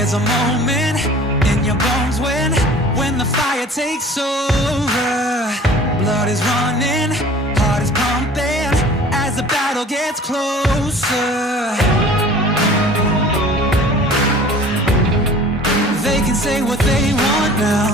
There's a moment in your bones when the fire takes over. Blood is running, heart is pumping as the battle gets closer. They can say what they want now,